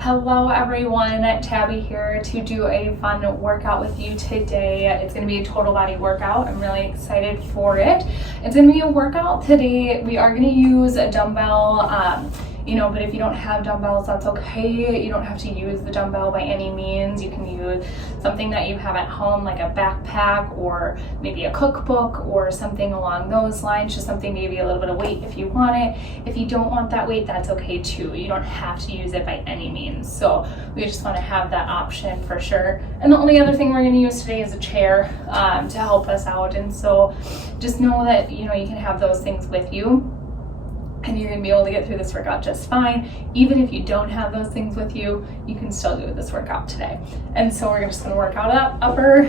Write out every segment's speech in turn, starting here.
Hello everyone, Tabby here to do a fun workout with you today. It's going to be a total body workout. I'm really excited for it. It's going to be a workout today. We are going to use a dumbbell, but if you don't have dumbbells, that's okay. You don't have to use the dumbbell by any means. You can use something that you have at home, like a backpack or maybe a cookbook or something along those lines, just something to give you a little bit of weight if you want it. If you don't want that weight, that's okay too. You don't have to use it by any means. So we just want to have that option for sure. And the only other thing we're going to use today is a chair to help us out. And so just know that, you can have those things with you, and you're going to be able to get through this workout just fine. Even if you don't have those things with you, you can still do this workout today. And so we're just going to work out upper,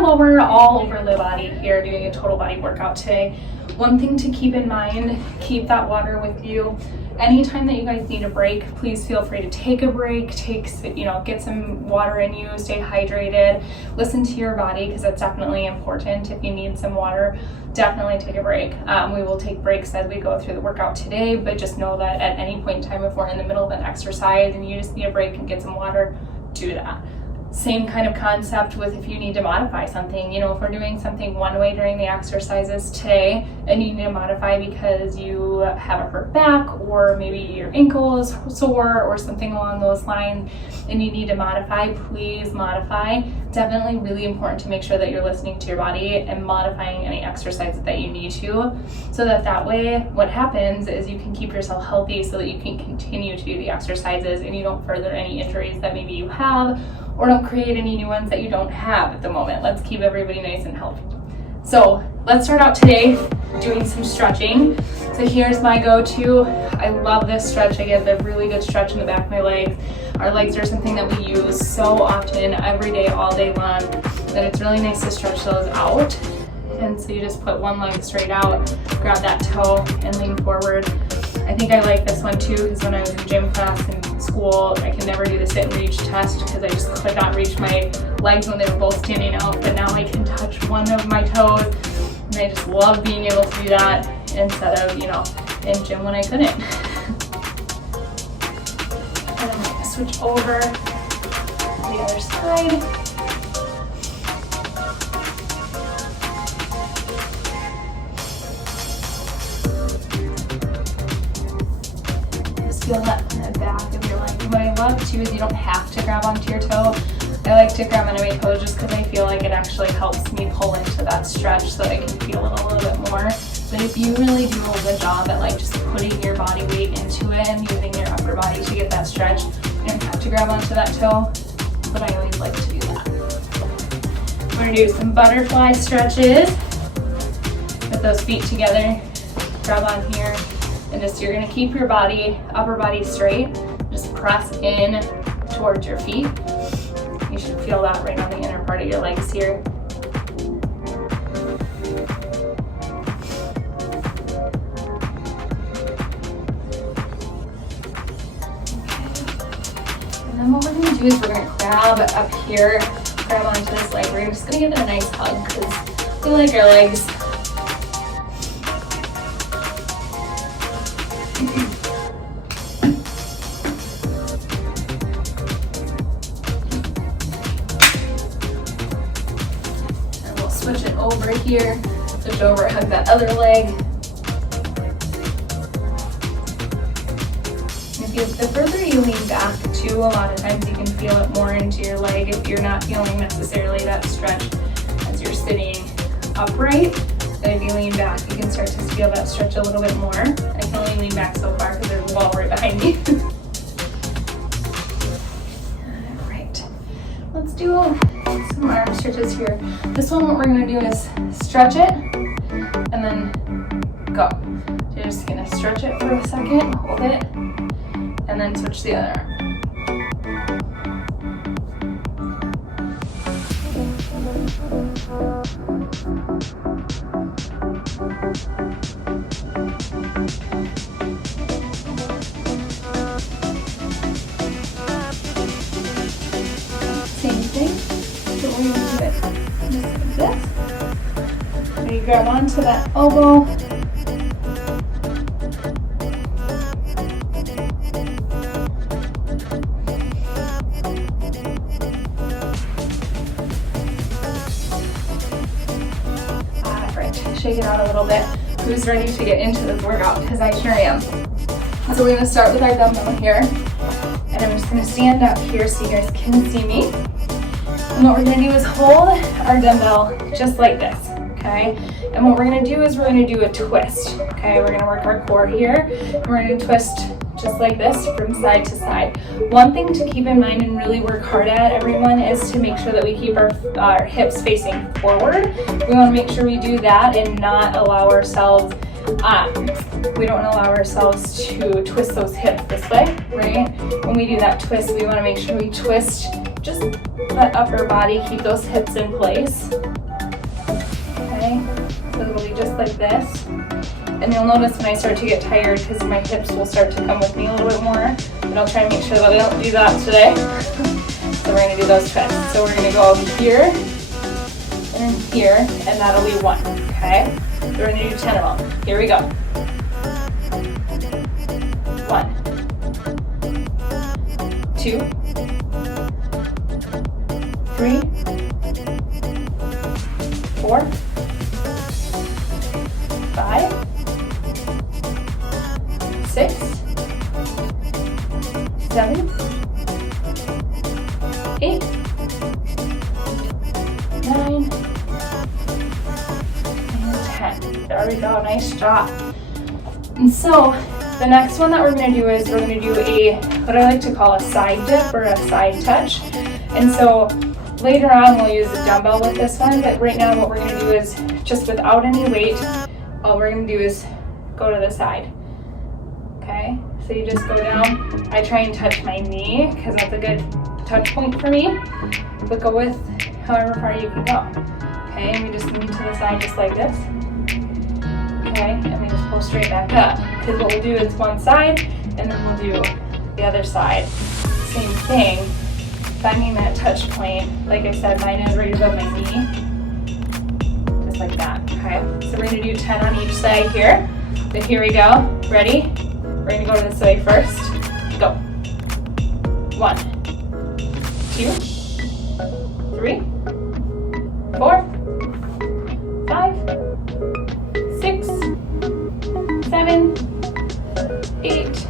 lower, all over the body here, doing a total body workout today. One thing to keep in mind, keep that water with you. Anytime that you guys need a break, please feel free to take a break, get some water in you, stay hydrated, listen to your body because that's definitely important. If you need some water, definitely take a break. We will take breaks as we go through the workout today, but just know that at any point in time, if we're in the middle of an exercise and you just need a break and get some water, do that. Same kind of concept with if you need to modify something. If we're doing something one way during the exercises today and you need to modify because you have a hurt back or maybe your ankle is sore or something along those lines and you need to modify, please modify. Definitely really important to make sure that you're listening to your body and modifying any exercises that you need to, so that way what happens is you can keep yourself healthy so that you can continue to do the exercises and you don't further any injuries that maybe you have, or don't create any new ones that you don't have at the moment. Let's keep everybody nice and healthy. So let's start out today doing some stretching. So here's my go-to. I love this stretch. I get a really good stretch in the back of my legs. Our legs are something that we use so often, every day, all day long, that it's really nice to stretch those out. And so you just put one leg straight out, grab that toe, and lean forward. I think I like this one too because when I was in gym class in school, I could never do the sit and reach test because I just could not reach my legs when they were both standing out, but now I can touch one of my toes, and I just love being able to do that instead of, in gym when I couldn't. And I'm going to switch over to the other side. Feel that on the back of your leg. What I love too is you don't have to grab onto your toe. I like to grab onto my toe just because I feel like it actually helps me pull into that stretch so that I can feel it a little bit more. But if you really do a good job at just putting your body weight into it and using your upper body to get that stretch, you don't have to grab onto that toe, but I always like to do that. We're going to do some butterfly stretches with those feet together. Grab on here. And you're going to keep your upper body straight. Just press in towards your feet. You should feel that right on the inner part of your legs here. And then what we're going to do is we're going to grab up here, grab onto this leg. We're just going to give it a nice hug because we like our legs. Switch it over here, switch over, hug that other leg. The further you lean back too, a lot of times you can feel it more into your leg if you're not feeling necessarily that stretch as you're sitting upright. And if you lean back, you can start to feel that stretch a little bit more. I can only lean back so far because there's a wall right behind me. All right, let's do some arm stretches here. This one, what we're going to do is stretch it and then go. So you're just going to stretch it for a second, hold it, and then switch the other arm. Same thing. So we're going to do it just like this. So you grab onto that elbow. shake it out a little bit. Who's ready to get into this workout? Because I sure am. So we're gonna start with our dumbbell here. And I'm just gonna stand up here so you guys can see me. And what we're gonna do is hold our dumbbell just like this, okay? And what we're gonna do is we're gonna do a twist, okay? We're gonna work our core here. We're gonna twist just like this from side to side. One thing to keep in mind and really work hard at, everyone, is to make sure that we keep our hips facing forward. We wanna make sure we do that and not allow ourselves, we don't allow ourselves to twist those hips this way, right? When we do that twist, we wanna make sure we twist just the upper body, keep those hips in place. Okay, so it'll be just like this. And you'll notice when I start to get tired, because my hips will start to come with me a little bit more, but I'll try and make sure that I don't do that today. So we're gonna do those twists. So we're gonna go here, and then here, and that'll be one, okay? So we're gonna do 10 of them. Here we go. 1, 2, 3, 4, 5, 6, 7, 8, 9, and 10. There we go, nice job. And so the next one that we're gonna do is we're gonna do what I like to call a side dip or a side touch. And so later on we'll use a dumbbell with this one, but right now what we're gonna do is just without any weight, all we're gonna do is go to the side. Okay, so you just go down. I try and touch my knee because that's a good touch point for me, but go with however far you can go. Okay, and we just move to the side just like this. Okay, and we just pull straight back up. Because what we'll do is one side, and then we'll do the other side. Same thing, finding that touch point. Like I said, mine is right above my knee. Just like that, okay? So we're gonna do 10 on each side here. So here we go, ready? We're gonna go this way first. Go. 1, 2, 3, 4, 5, 6, 7, 8,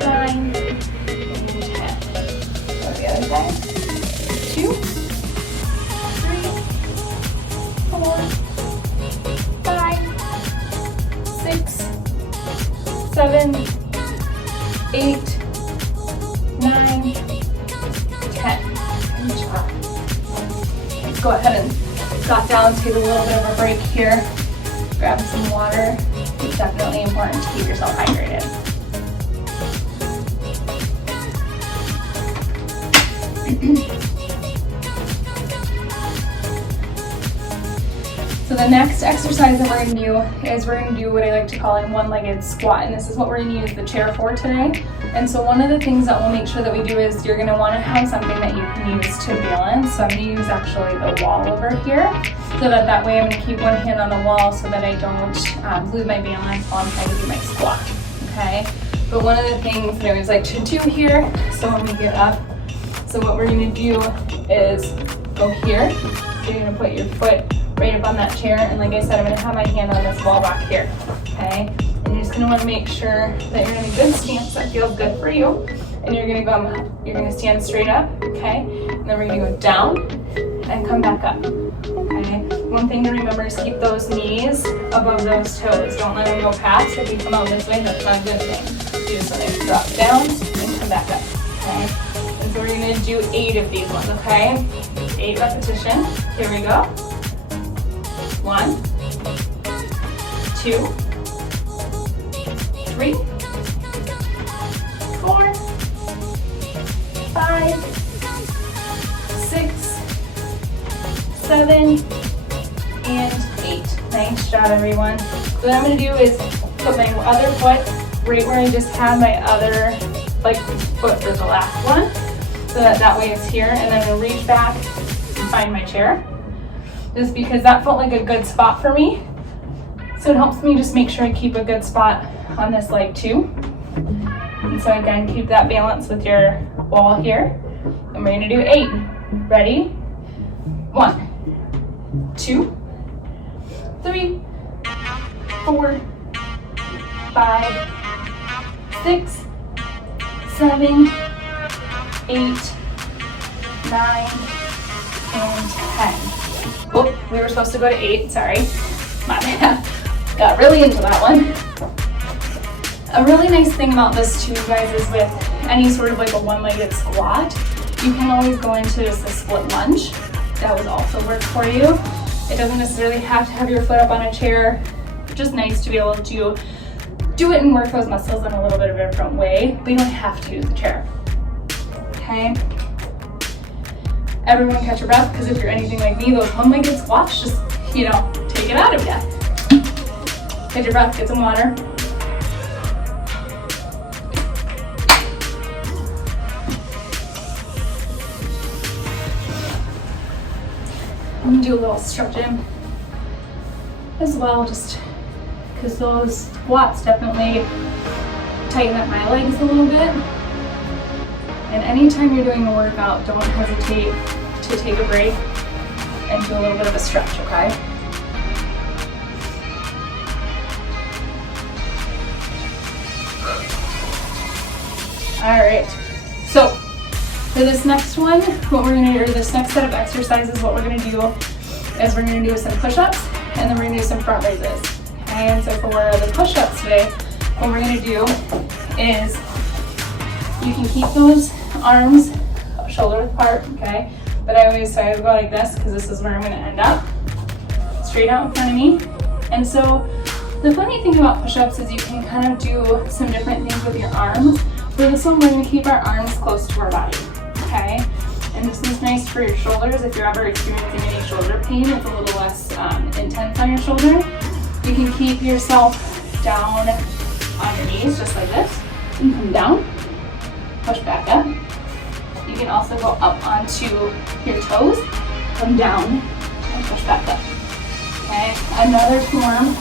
9, and 10. Go to the other side. 2, 3, 4, 5, 6, 7, 8, 9, 10. Good job. Let's go ahead and got down, take a little bit of a break here. Grab some water. It's definitely important to keep yourself hydrated. So the next exercise that we're going to do is we're going to do what I like to call a one-legged squat, and this is what we're going to use the chair for today. And so one of the things that we'll make sure that we do is you're going to want to have something that you can use to balance. So I'm going to use actually the wall over here, so that way I'm going to keep one hand on the wall so that I don't lose my balance while I'm trying to do my squat, okay? But one of the things that I always like to do here, so when we get up, so what we're going to do is go here. So you're going to put your foot right up on that chair, and like I said, I'm going to have my hand on this wall back here, okay? And you're just going to want to make sure that you're in a good stance that feels good for you, and you're going to stand straight up, okay? And then we're going to go down and come back up, okay? One thing to remember is keep those knees above those toes. Don't let them go past. If you come out this way, that's not a good thing. You just want to drop down and come back up, okay? And so we're going to do 8 of these ones, okay? 8 repetitions. Here we go. 1, 2, 3, 4, 5, 6, 7, and 8. Nice job, everyone. So what I'm going to do is put my other foot right where I just had my other foot for the last one, so that way it's here, and then I'm going to reach back and find my chair. Just because that felt like a good spot for me. So it helps me just make sure I keep a good spot on this leg too. And so again, keep that balance with your wall here. And we're gonna do 8. Ready? 1, 2, 3, 4, 5, 6, 7, 8, 9, and 10. Whoop, we were supposed to go to 8, sorry. My bad. Got really into that one. A really nice thing about this too, you guys, is with any sort of like a one-legged squat, you can always go into just a split lunge. That would also work for you. It doesn't necessarily have to have your foot up on a chair. Just nice to be able to do it and work those muscles in a little bit of a different way, but you don't have to use the chair. Okay? Everyone catch your breath, because if you're anything like me, those one-legged squats just, you know, take it out of you. Catch your breath, get some water. I'm gonna do a little stretching as well, just because those squats definitely tighten up my legs a little bit. And anytime you're doing a workout, don't hesitate to take a break and do a little bit of a stretch, okay? All right, so for this next one, what we're gonna do, this next set of exercises, what we're gonna do is we're gonna do some push-ups and then we're gonna do some front raises. Okay, and so for the push-ups today, what we're gonna do is you can keep those arms shoulder width apart, okay? But I always try to go like this because this is where I'm gonna end up, straight out in front of me. And so the funny thing about push-ups is you can kind of do some different things with your arms. For this one, we're gonna keep our arms close to our body, okay? And this is nice for your shoulders. If you're ever experiencing any shoulder pain, it's a little less intense on your shoulder. You can keep yourself down on your knees, just like this. You can come down, push back up. You can also go up onto your toes, come down, and push back up. Okay, another form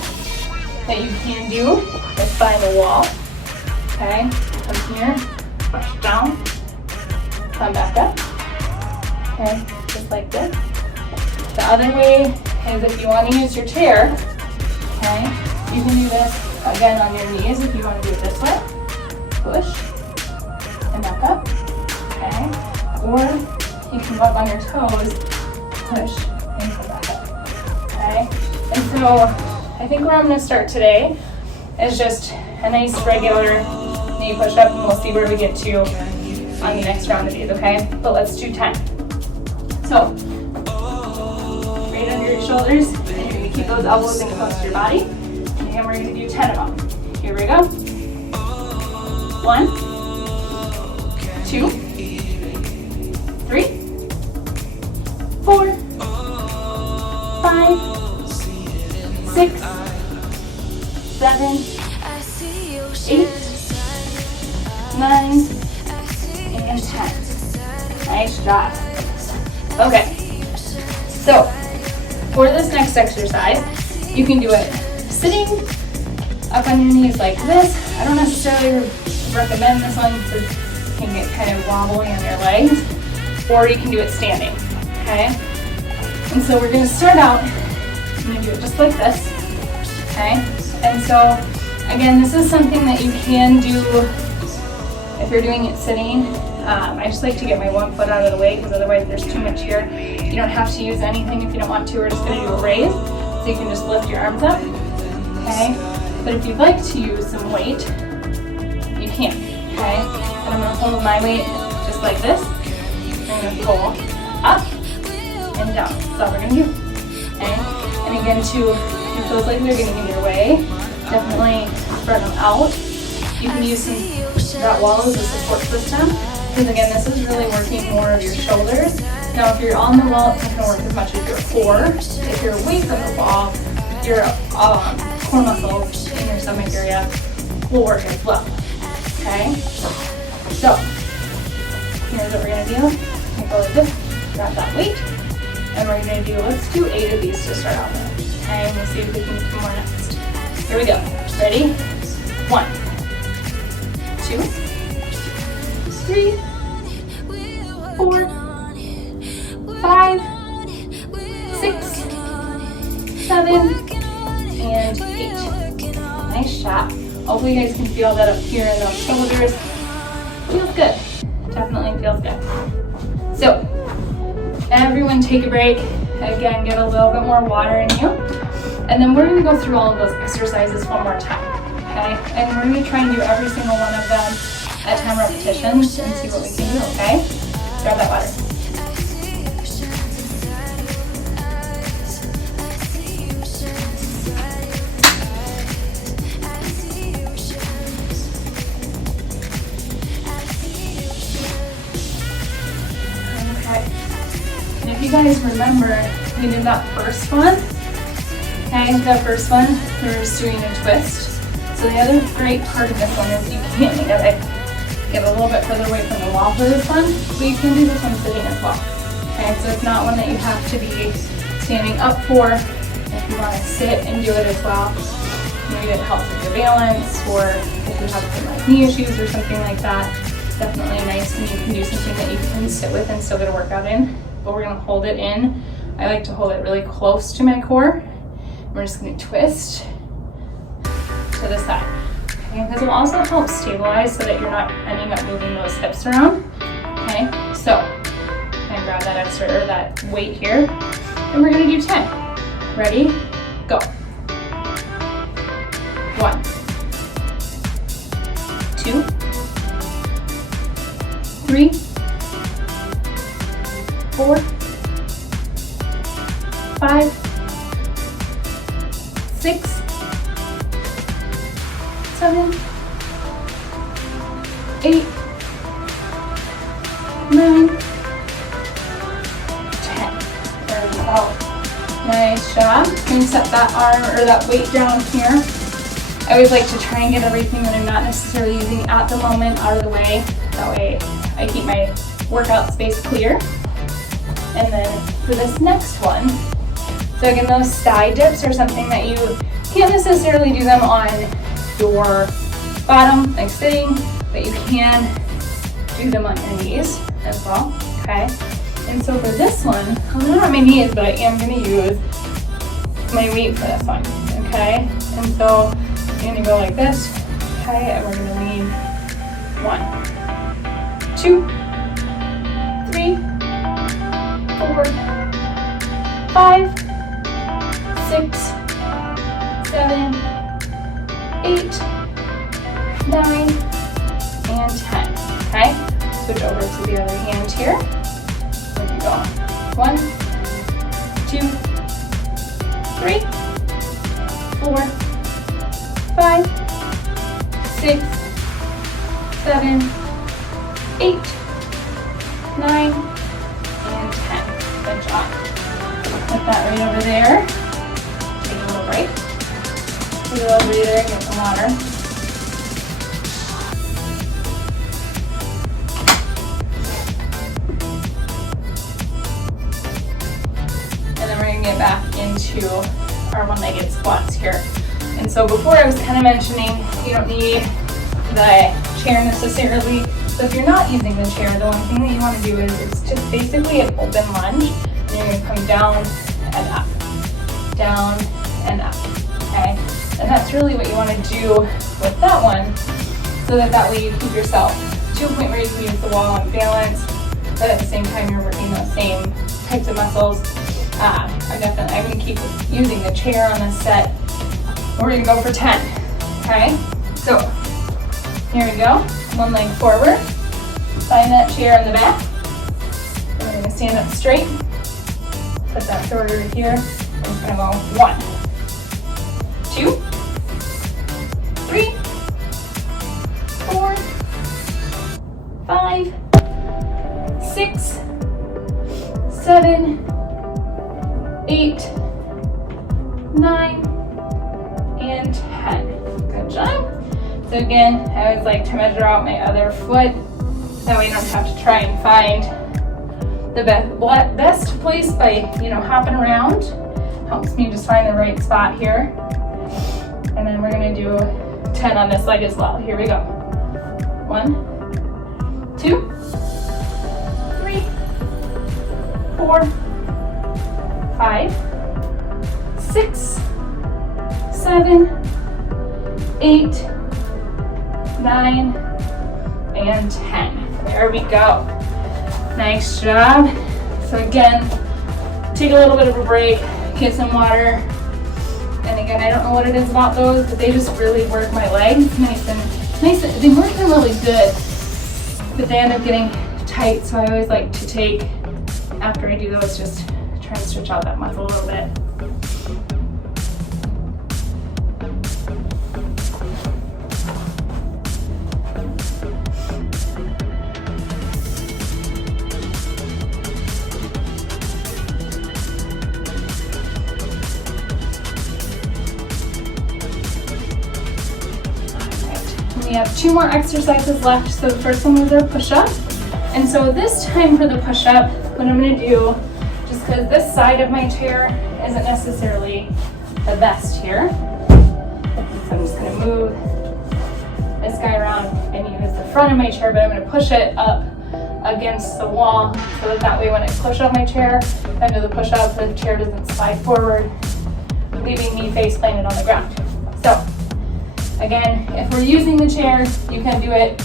that you can do is find the wall. Okay, come here, push down, come back up. Okay, just like this. The other way is if you want to use your chair, okay, you can do this again on your knees if you want to do it this way. Push and back up. Okay, or you can go up on your toes, push and come back up. Okay, and so I think where I'm going to start today is just a nice regular knee push up, and we'll see where we get to on the next round of these, okay? But let's do 10. So, right under your shoulders, and you're going to keep those elbows in close to your body, and we're going to do 10 of them. Here we go. 1, 2, 3, 4, 5, 6, 7, 8, 9, and 10. Nice job. Okay, so for this next exercise, you can do it sitting up on your knees like this. I don't necessarily recommend this one because it can get kind of wobbly on your legs, or you can do it standing, okay? And so we're gonna start out, I'm gonna do it just like this, okay? And so, again, this is something that you can do if you're doing it sitting. I just like to get my one foot out of the way because otherwise there's too much here. You don't have to use anything if you don't want to. We're just gonna do a raise, so you can just lift your arms up, okay? But if you'd like to use some weight, you can, okay? And I'm gonna hold my weight just like this. I'm gonna pull up and down. That's all we're gonna do, okay? And again, too, if it feels like they're getting in your way, definitely spread them out. You can use that wall as a support system, because again, this is really working more of your shoulders. Now, if you're on the wall, it's not gonna work as much as your core. If you're away from the wall, your core muscles in your stomach area will work as well, okay? So, here's what we're gonna do. We're gonna go like this, grab that weight, and we're gonna do, let's do 8 of these to start out with, okay? And we'll see if we can do 2 more next. Here we go. Ready? 1, 2, 3, 4, 5, 6, 7, Hopefully you guys can feel that up here in those shoulders. Feels good. Definitely feels good. So everyone take a break. Again, get a little bit more water in you. And then we're going to go through all of those exercises one more time. Okay? And we're going to try and do every single one of them at 10 repetitions and see what we can do, okay? Grab that water. Okay. And if you guys remember, we did that first one. Okay, that first one, we were just doing a twist. So the other great part of this one is you can't get a little bit further away from the wall for this one, but you can do this one sitting as well. Okay, so it's not one that you have to be standing up for. If you want to sit and do it as well, maybe it helps with your balance, or if you have some like knee issues or something like that, definitely nice when you can do something that you can sit with and still get a workout in. But we're going to hold it in. I like to hold it really close to my core. We're just going to twist to the side. Okay, this will also help stabilize so that you're not ending up moving those hips around. Okay, so kind of grab that extra or that weight here, and we're going to do 10. Ready? Go. 1, 2, 3, 4, 5, 6, 7, 8, 9, 10. There we go. Nice job. You can set that arm or that weight down here. I always like to try and get everything that I'm not necessarily using at the moment out of the way. That way I keep my workout space clear. And then for this next one, so again, those side dips are something that you can't necessarily do them on your bottom, like sitting, but you can do them on your knees as well, okay? And so for this one, I'm not on my knees, but I am gonna use my weight for this one, okay? And so I'm gonna go like this, okay? And we're gonna lean 1, 2, 3, 4, 5, 6, 7, 8, 9, and 10. Okay? Switch over to the other hand here. There we go. 1, 2, 3, 4, 5, 6, 7, 8, 9, and 10. Good job. Put that right over there. Take a little break. Take a little breather, get some water. And then we're going to get back into our one-legged squats here. And so before I was kind of mentioning you don't need the chair necessarily. So if you're not using the chair, the one thing that you want to do is it's just basically an open lunge. And you're going to come down and up, down and up, okay? And that's really what you want to do with that one, so that way you keep yourself to a point where you can use the wall and balance, but at the same time you're working those same types of muscles. I'm going to keep using the chair on this set. We're going to go for 10, okay? So here we go, one leg forward, find that chair in the back. We're going to stand up straight, put that shoulder here, and it's going to go 1, 2, 3, 4, 5, 6, 7, 8, 9, and 10. Good job. So again, I always like to measure out my other foot. That way you don't have to try and find the best place by, hopping around. Helps me just find the right spot here. And then we're going to do 10 on this leg as well. Here we go. 1, 2, 3, 4, 5, 6, 7, 8, 9, and 10. There we go. Nice job. So again, take a little bit of a break, get some water. And again, I don't know what it is about those, but they just really work my legs nice. They work them really good, but they end up getting tight. So I always like to take, after I do those, just try and stretch out that muscle a little bit. We have 2 more exercises left. So the first one was our push-up. And so this time for the push-up, what I'm gonna do, just because this side of my chair isn't necessarily the best here, so I'm just gonna move this guy around and use the front of my chair, but I'm gonna push it up against the wall so that way when I push up my chair and do the push-up, the chair doesn't slide forward, leaving me face planted on the ground. So again, if we're using the chair, you can do it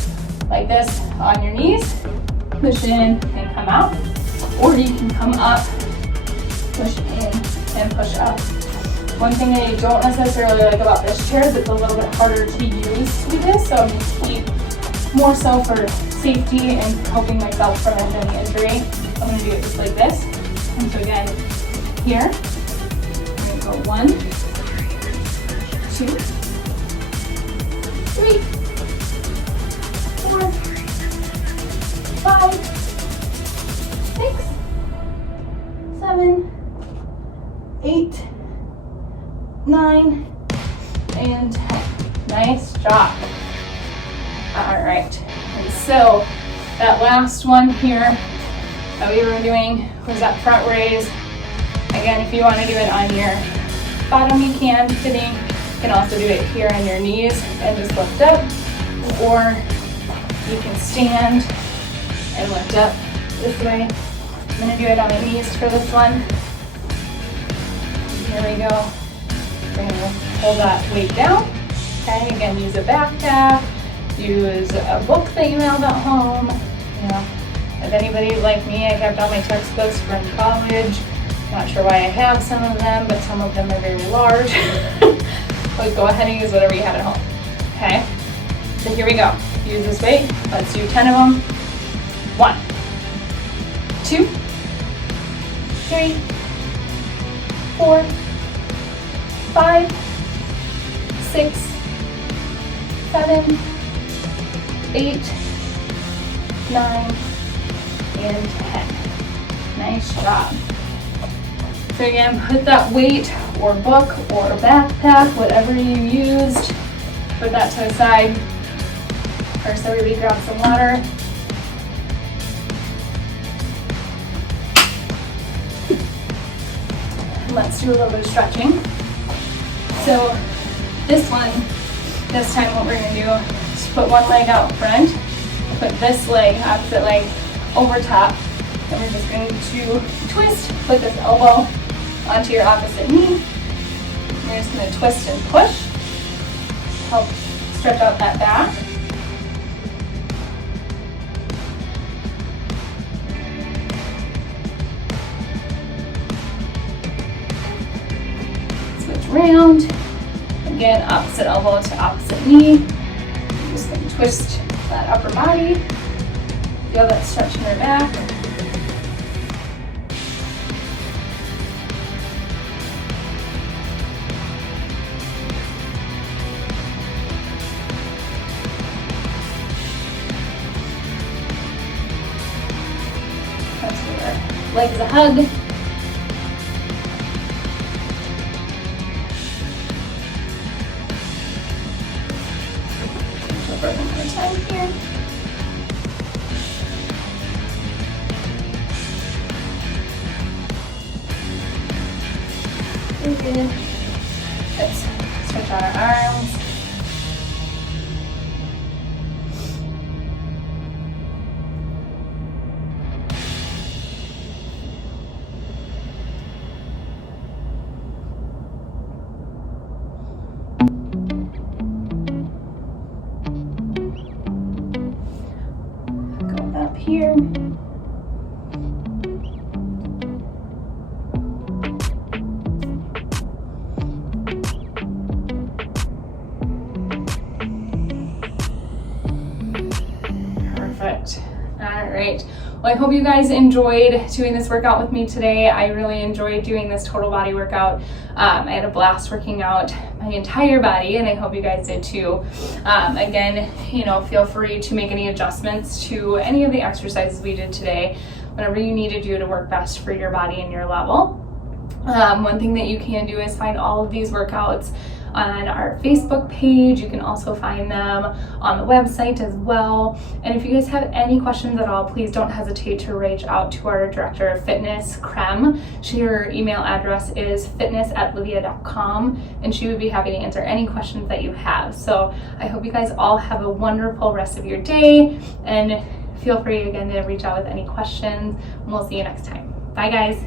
like this on your knees, push in and come out, or you can come up, push in and push up. One thing I don't necessarily like about this chair is it's a little bit harder to use with this, so I'm going to keep more so for safety and helping myself prevent any injury. I'm going to do it just like this. And so again, here, I'm going to go 1, 2, 3, 4, 5, 6, 7, 8, 9, and 10. Nice job. All right. And so that last one here that we were doing was that front raise. Again, if you want to do it on your bottom, you can, sitting. You can also do it here on your knees and just lift up, or you can stand and lift up this way. I'm going to do it on the knees for this one. Here we go. We're going to hold that weight down. Okay, again, use a backpack, use a book that you have at home. You know, if anybody's like me, I kept all my textbooks from college. Not sure why I have some of them, but some of them are very large. But go ahead and use whatever you have at home. Okay, so here we go. Use this weight. Let's do 10 of them. 1, 2, 3, 4, 5, 6, 7, 8, 9, and 10. Nice job. So again, put that weight or book or backpack, whatever you used, put that to the side. First, everybody grab some water. Let's do a little bit of stretching. So this time what we're gonna do is put one leg out front, put this leg, opposite leg, over top, and we're just going to twist, put this elbow onto your opposite knee. We're just going to twist and push, help stretch out that back. Switch around. Again, opposite elbow to opposite knee. Just going to twist that upper body. Feel that stretch in your back. Legs a hug. Over one more time here. Very good. Let's stretch out our arms. here. Perfect. All right. Well, I hope you guys enjoyed doing this workout with me today. I really enjoyed doing this total body workout. I had a blast working out my entire body, and I hope you guys did too. Again, feel free to make any adjustments to any of the exercises we did today, whatever you need to do to work best for your body and your level. One thing that you can do is find all of these workouts on our Facebook page. You can also find them on the website as well. And if you guys have any questions at all, please don't hesitate to reach out to our director of fitness, Krem. Her email address is fitness@livia.com, and she would be happy to answer any questions that you have. So I hope you guys all have a wonderful rest of your day, and feel free again to reach out with any questions, and we'll see you next time. Bye guys.